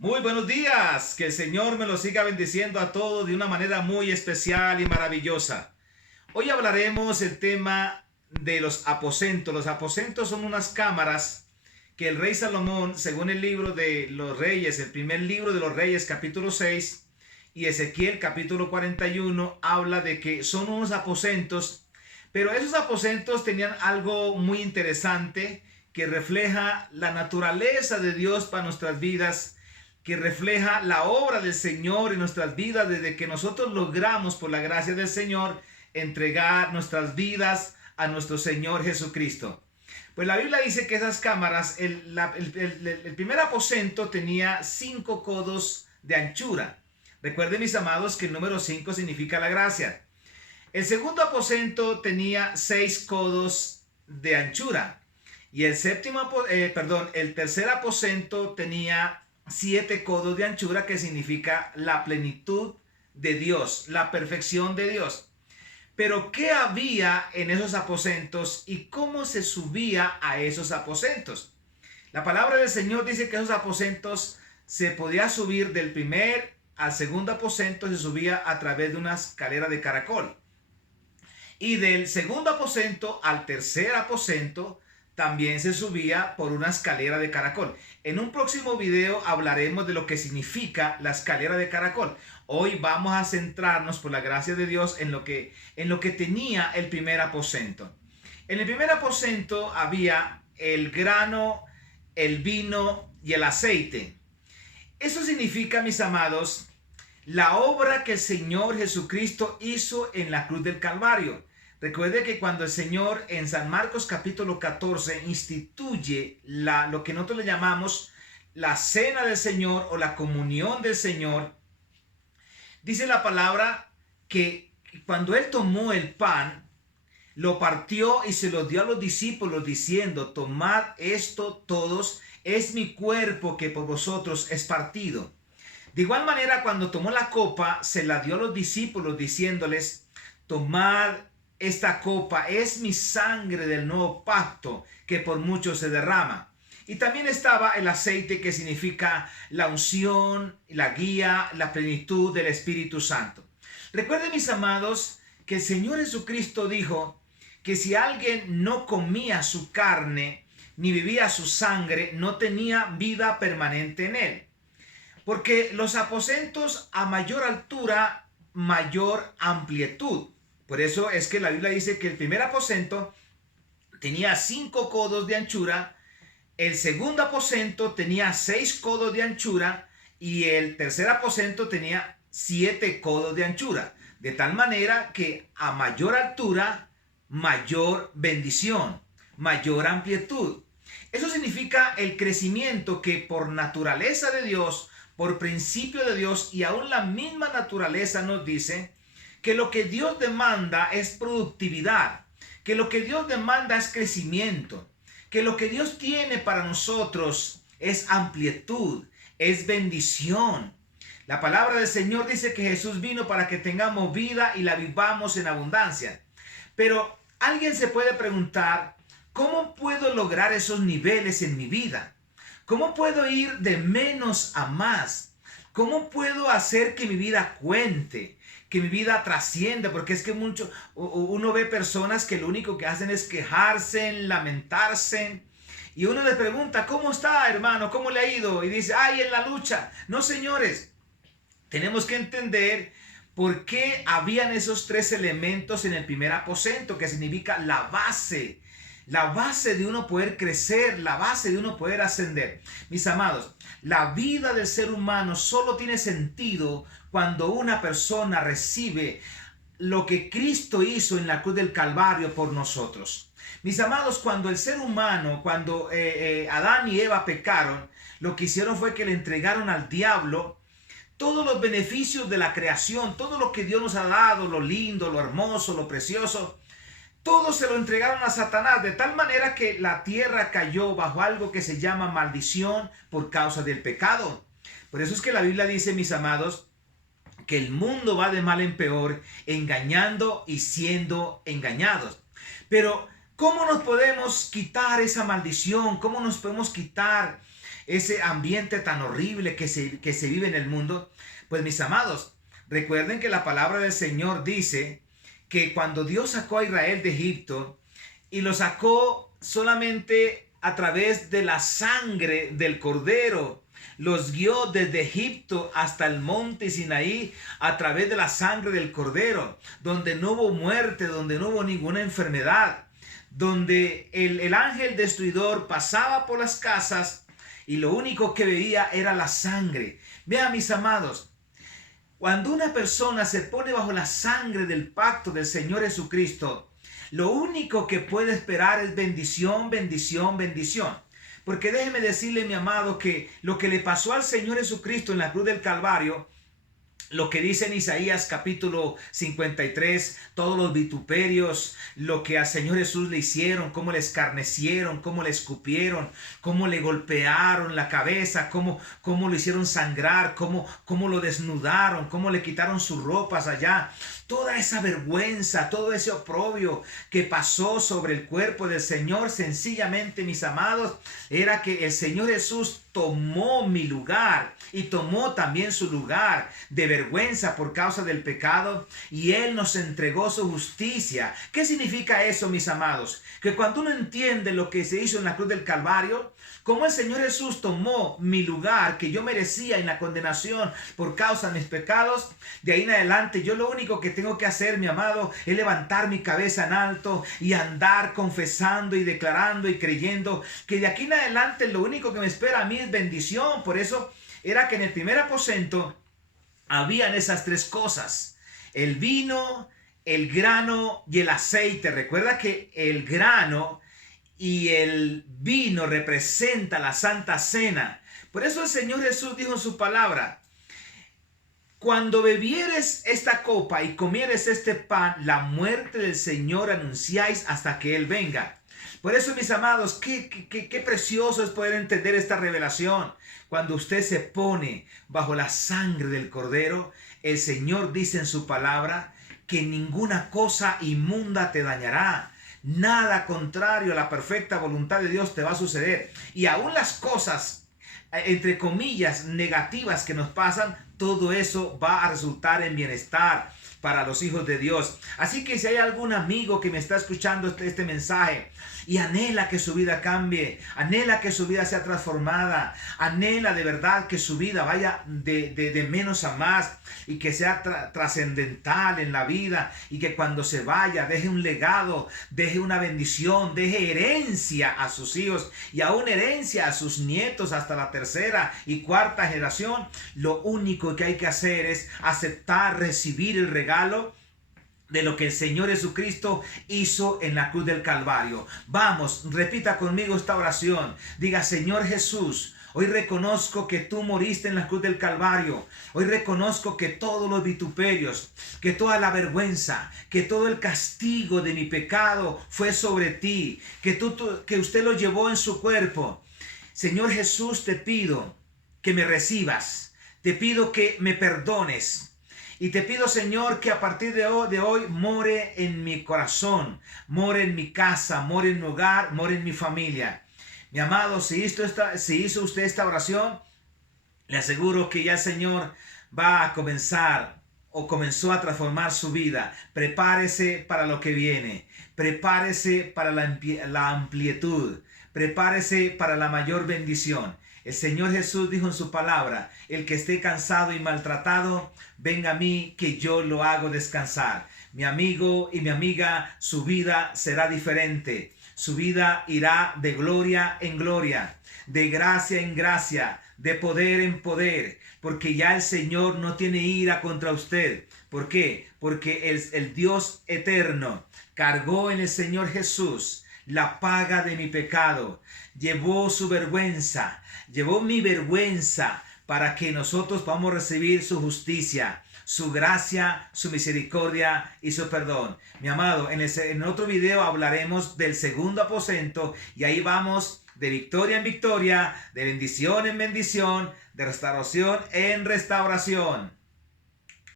Muy buenos días, que el Señor me los siga bendiciendo a todos de una manera muy especial y maravillosa. Hoy hablaremos el tema de los aposentos. Los aposentos son unas cámaras que el rey Salomón, según el libro de los reyes, el primer libro de los reyes, capítulo 6, y Ezequiel, capítulo 41, habla de que son unos aposentos, pero esos aposentos tenían algo muy interesante que refleja la naturaleza de Dios para nuestras vidas, que refleja la obra del Señor en nuestras vidas desde que nosotros logramos, por la gracia del Señor, entregar nuestras vidas a nuestro Señor Jesucristo. Pues la Biblia dice que esas cámaras, el primer aposento tenía 5 codos de anchura. Recuerden, mis amados, que el número 5 significa la gracia. El segundo aposento tenía 6 codos de anchura. Y el tercer aposento tenía 7 codos de anchura, que significa la plenitud de Dios, la perfección de Dios. Pero ¿qué había en esos aposentos y cómo se subía a esos aposentos? La palabra del Señor dice que esos aposentos se podía subir del primer al segundo aposento, se subía a través de una escalera de caracol. Y del segundo aposento al tercer aposento también se subía por una escalera de caracol. En un próximo video hablaremos de lo que significa la escalera de caracol. Hoy vamos a centrarnos, por la gracia de Dios, en lo que tenía el primer aposento. En el primer aposento había el grano, el vino y el aceite. Eso significa, mis amados, la obra que el Señor Jesucristo hizo en la cruz del Calvario. Recuerde que cuando el Señor en San Marcos capítulo 14 instituye lo que nosotros le llamamos la cena del Señor o la comunión del Señor, dice la palabra que cuando Él tomó el pan, lo partió y se lo dio a los discípulos diciendo: tomad esto todos, es mi cuerpo que por vosotros es partido. De igual manera, cuando tomó la copa, se la dio a los discípulos diciéndoles: tomad esta copa, es mi sangre del nuevo pacto que por muchos se derrama. Y también estaba el aceite, que significa la unción, la guía, la plenitud del Espíritu Santo. Recuerden, mis amados, que el Señor Jesucristo dijo que si alguien no comía su carne ni bebía su sangre, no tenía vida permanente en él. Porque los aposentos, a mayor altura, mayor amplitud. Por eso es que la Biblia dice que el primer aposento tenía 5 codos de anchura, el segundo aposento tenía 6 codos de anchura y el tercer aposento tenía 7 codos de anchura. De tal manera que a mayor altura, mayor bendición, mayor amplitud. Eso significa el crecimiento que por naturaleza de Dios, por principio de Dios, y aún la misma naturaleza nos dice que lo que Dios demanda es productividad, que lo que Dios demanda es crecimiento, que lo que Dios tiene para nosotros es amplitud, es bendición. La palabra del Señor dice que Jesús vino para que tengamos vida y la vivamos en abundancia. Pero alguien se puede preguntar: ¿cómo puedo lograr esos niveles en mi vida? ¿Cómo puedo ir de menos a más? ¿Cómo puedo hacer que mi vida cuente? Que mi vida trascienda, porque es que uno ve personas que lo único que hacen es quejarse, lamentarse, y uno le pregunta: ¿cómo está, hermano? ¿Cómo le ha ido? Y dice: ay, en la lucha. No, señores, tenemos que entender por qué habían esos 3 elementos en el primer aposento, que significa la base de uno poder crecer, la base de uno poder ascender. Mis amados, la vida del ser humano solo tiene sentido cuando una persona recibe lo que Cristo hizo en la cruz del Calvario por nosotros. Mis amados, cuando el ser humano, cuando Adán y Eva pecaron, lo que hicieron fue que le entregaron al diablo todos los beneficios de la creación, todo lo que Dios nos ha dado, lo lindo, lo hermoso, lo precioso. Todo se lo entregaron a Satanás, de tal manera que la tierra cayó bajo algo que se llama maldición por causa del pecado. Por eso es que la Biblia dice, mis amados, que el mundo va de mal en peor, engañando y siendo engañados. Pero ¿cómo nos podemos quitar esa maldición? ¿Cómo nos podemos quitar ese ambiente tan horrible que se vive en el mundo. Pues mis amados, recuerden que la palabra del Señor dice que cuando Dios sacó a Israel de Egipto y lo sacó solamente a través de la sangre del Cordero, los guió desde Egipto hasta el monte Sinaí a través de la sangre del Cordero, donde no hubo muerte, donde no hubo ninguna enfermedad, donde el ángel destruidor pasaba por las casas y lo único que veía era la sangre. Vean, mis amados, cuando una persona se pone bajo la sangre del pacto del Señor Jesucristo, lo único que puede esperar es bendición, bendición, bendición. Porque déjeme decirle, mi amado, que lo que le pasó al Señor Jesucristo en la cruz del Calvario, lo que dice en Isaías capítulo 53, todos los vituperios, lo que al Señor Jesús le hicieron, cómo le escarnecieron, cómo le escupieron, cómo le golpearon la cabeza, cómo lo hicieron sangrar, cómo lo desnudaron, cómo le quitaron sus ropas allá. Toda esa vergüenza, todo ese oprobio que pasó sobre el cuerpo del Señor, sencillamente, mis amados, era que el Señor Jesús tomó mi lugar y tomó también su lugar de vergüenza por causa del pecado, y Él nos entregó su justicia. ¿Qué significa eso, mis amados? Que cuando uno entiende lo que se hizo en la cruz del Calvario, como el Señor Jesús tomó mi lugar que yo merecía en la condenación por causa de mis pecados, de ahí en adelante yo lo único que tengo que hacer, mi amado, es levantar mi cabeza en alto y andar confesando y declarando y creyendo que de aquí en adelante lo único que me espera a mí es bendición. Por eso era que en el primer aposento habían esas tres cosas: el vino, el grano y el aceite. Recuerda que el grano y el vino representa la Santa Cena. Por eso el Señor Jesús dijo en su palabra: cuando bebieres esta copa y comieres este pan, la muerte del Señor anunciáis hasta que Él venga. Por eso, mis amados, qué precioso es poder entender esta revelación. Cuando usted se pone bajo la sangre del Cordero, el Señor dice en su palabra que ninguna cosa inmunda te dañará. Nada contrario a la perfecta voluntad de Dios te va a suceder. Y aún las cosas, entre comillas, negativas que nos pasan, todo eso va a resultar en bienestar para los hijos de Dios. Así que si hay algún amigo que me está escuchando este mensaje y anhela que su vida cambie, anhela que su vida sea transformada, anhela de verdad que su vida vaya de menos a más y que sea trascendental en la vida, y que cuando se vaya deje un legado, deje una bendición, deje herencia a sus hijos y aún herencia a sus nietos hasta la tercera y cuarta generación, lo único que hay que hacer es aceptar, recibir el regalo de lo que el Señor Jesucristo hizo en la cruz del Calvario. Vamos, repita conmigo esta oración. Diga: Señor Jesús, hoy reconozco que tú moriste en la cruz del Calvario. Hoy reconozco que todos los vituperios, que toda la vergüenza, que todo el castigo de mi pecado fue sobre ti, que usted lo llevó en su cuerpo. Señor Jesús, te pido que me recibas. Te pido que me perdones. Y te pido, Señor, que a partir de hoy more en mi corazón, more en mi casa, more en mi hogar, more en mi familia. Mi amado, si hizo usted esta oración, le aseguro que ya el Señor va a comenzar o comenzó a transformar su vida. Prepárese para lo que viene. Prepárese para la amplitud. Prepárese para la mayor bendición. El Señor Jesús dijo en su palabra: el que esté cansado y maltratado, venga a mí, que yo lo hago descansar. Mi amigo y mi amiga, su vida será diferente. Su vida irá de gloria en gloria, de gracia en gracia, de poder en poder, porque ya el Señor no tiene ira contra usted. ¿Por qué? Porque el Dios eterno cargó en el Señor Jesús la paga de mi pecado, llevó su vergüenza, llevó mi vergüenza, para que nosotros podamos recibir su justicia, su gracia, su misericordia y su perdón. Mi amado, en otro video hablaremos del segundo aposento, y ahí vamos de victoria en victoria, de bendición en bendición, de restauración en restauración.